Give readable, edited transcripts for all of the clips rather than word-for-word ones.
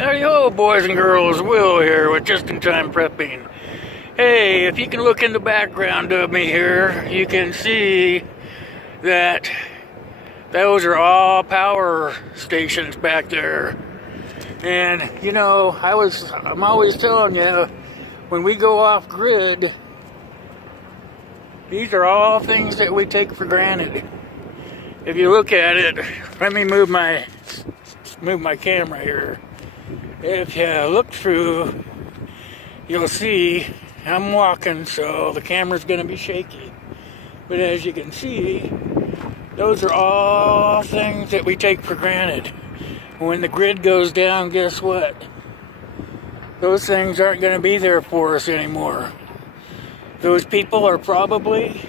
Howdy ho, boys and girls. Will here with Just-in-Time Prepping. Hey, if you can look in the background of me here, you can see that those are all power stations back there. And, you know, I'm always telling you, when we go off grid, these are all things that we take for granted. If you look at it, let me move my camera here. If you look through, you'll see I'm walking, so the camera's going to be shaky. But as you can see, those are all things that we take for granted. When the grid goes down, guess what? Those things aren't going to be there for us anymore. Those people are probably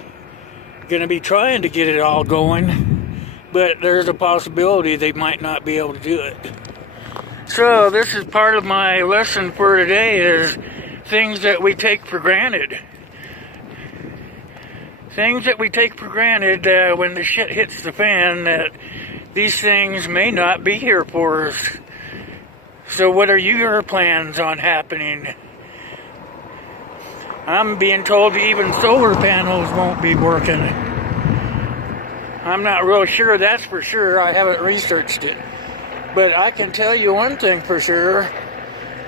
going to be trying to get it all going, but there's a possibility they might not be able to do it. So this is part of my lesson for today, is things that we take for granted. Things that we take for granted when the shit hits the fan, that these things may not be here for us. So what are your plans on happening? I'm being told even solar panels won't be working. I'm not real sure, that's for sure. I haven't researched it. But I can tell you one thing for sure.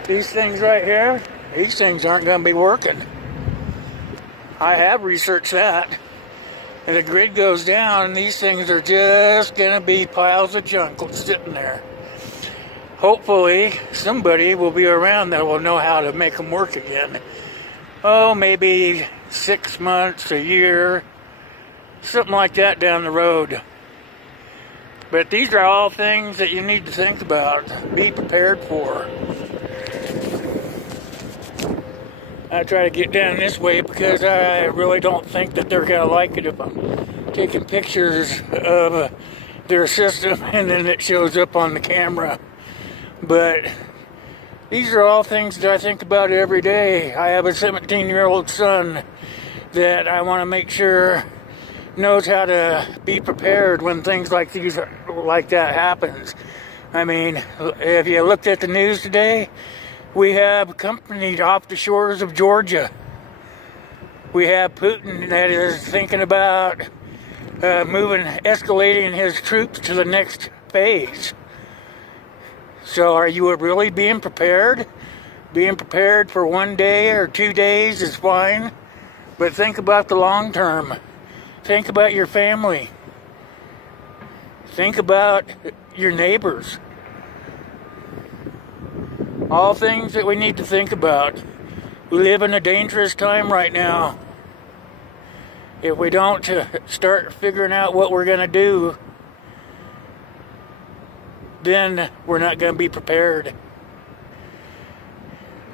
These things right here, these things aren't going to be working. I have researched that. And the grid goes down, these things are just going to be piles of junk sitting there. Hopefully, somebody will be around that will know how to make them work again. Oh, maybe 6 months, a year, something like that down the road. But these are all things that you need to think about, be prepared for. I try to get down this way because I really don't think that they're going to like it if I'm taking pictures of their system and then it shows up on the camera. But these are all things that I think about every day. I have a 17-year-old son that I want to make sure knows how to be prepared when things like that happens. I mean, if you looked at the news today, we have a company off the shores of Georgia. We have Putin that is thinking about escalating his troops to the next phase. So are you really being prepared? Being prepared for 1 day or 2 days is fine, but think about the long term. Think about your family. Think about your neighbors. All things that we need to think about. We live in a dangerous time right now. If we don't start figuring out what we're going to do, then we're not going to be prepared.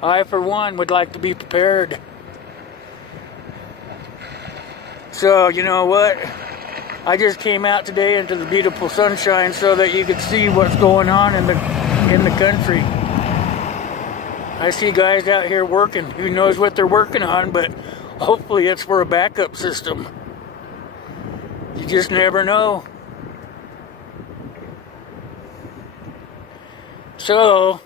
I, for one, would like to be prepared. So, you know what? I just came out today into the beautiful sunshine so that you could see what's going on in the country. I see guys out here working. Who knows what they're working on, but hopefully it's for a backup system. You just never know. So,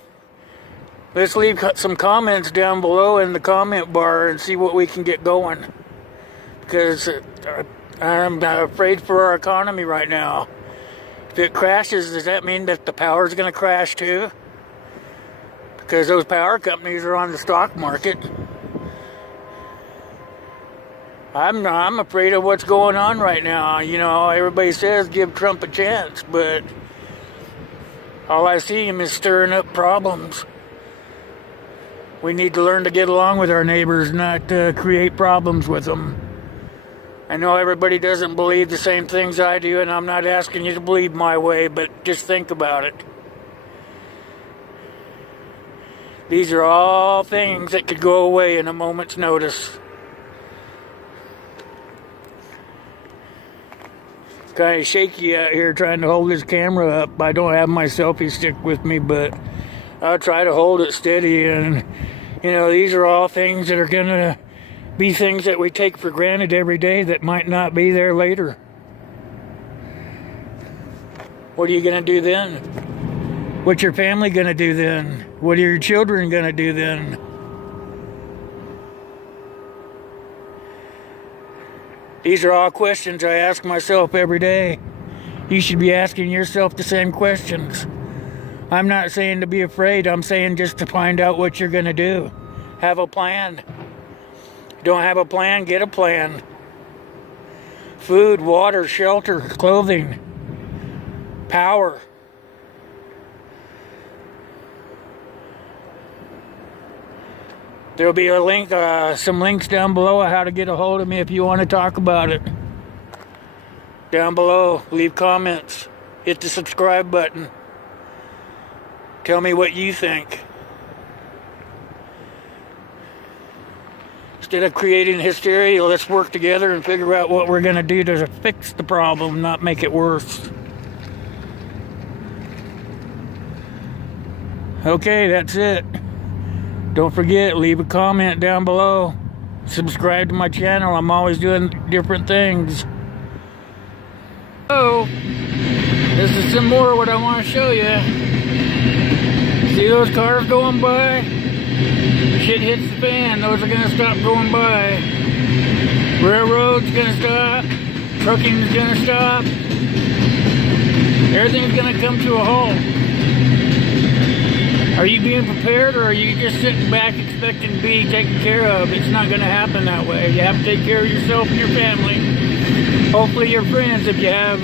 let's leave some comments down below in the comment bar and see what we can get going. Because I'm afraid for our economy right now. If it crashes, does that mean that the power is going to crash too? Because those power companies are on the stock market. I'm afraid of what's going on right now. You know, everybody says give Trump a chance, but all I see him is stirring up problems. We need to learn to get along with our neighbors, not create problems with them. I know everybody doesn't believe the same things I do, and I'm not asking you to believe my way, but just think about it. These are all things that could go away in a moment's notice. Kind of shaky out here trying to hold this camera up. I don't have my selfie stick with me, but I'll try to hold it steady. And, you know, these are all things that are going to be things that we take for granted every day that might not be there later. What are you going to do then? What's your family gonna do then? What are your children gonna do then? These are all questions I ask myself every day. You should be asking yourself the same questions. I'm not saying to be afraid. I'm saying just to find out what you're going to do. Have a plan. Don't have a plan, get a plan. Food, water, shelter, clothing, power. There'll be a link, some links down below of how to get a hold of me if you want to talk about it. Down below, leave comments. Hit the subscribe button. Tell me what you think. Instead of creating hysteria, let's work together and figure out what we're going to do to fix the problem, not make it worse. Okay, that's it. Don't forget, leave a comment down below. Subscribe to my channel. I'm always doing different things. Oh, this is some more of what I want to show you. See those cars going by? Shit hits the fan. Those are going to stop going by. Railroad's going to stop. Trucking's going to stop. Everything's going to come to a halt. Are you being prepared, or are you just sitting back expecting to be taken care of? It's not going to happen that way. You have to take care of yourself and your family. Hopefully your friends, if you have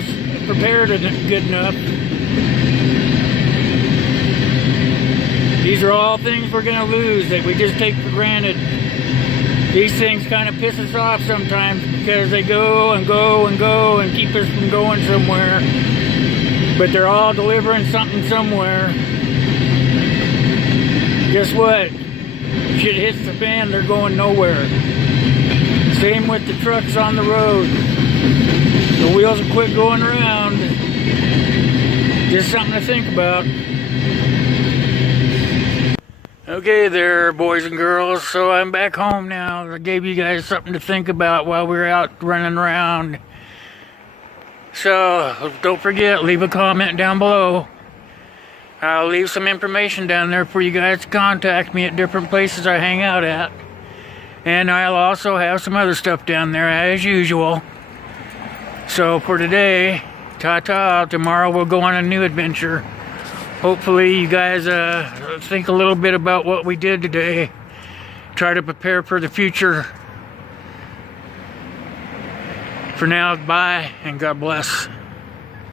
prepared it good enough. These are all things we're going to lose that we just take for granted. These things kind of piss us off sometimes because they go and go and go and keep us from going somewhere. But they're all delivering something somewhere. Guess what? Shit hits the fan, they're going nowhere. Same with the trucks on the road. The wheels will quit going around. Just something to think about. Okay there, boys and girls. So I'm back home now. I gave you guys something to think about while we were out running around. So don't forget, leave a comment down below. I'll leave some information down there for you guys to contact me at different places I hang out at. And I'll also have some other stuff down there as usual. So for today, ta-ta. Tomorrow we'll go on a new adventure. Hopefully you guys think a little bit about what we did today. Try to prepare for the future. For now, bye and God bless.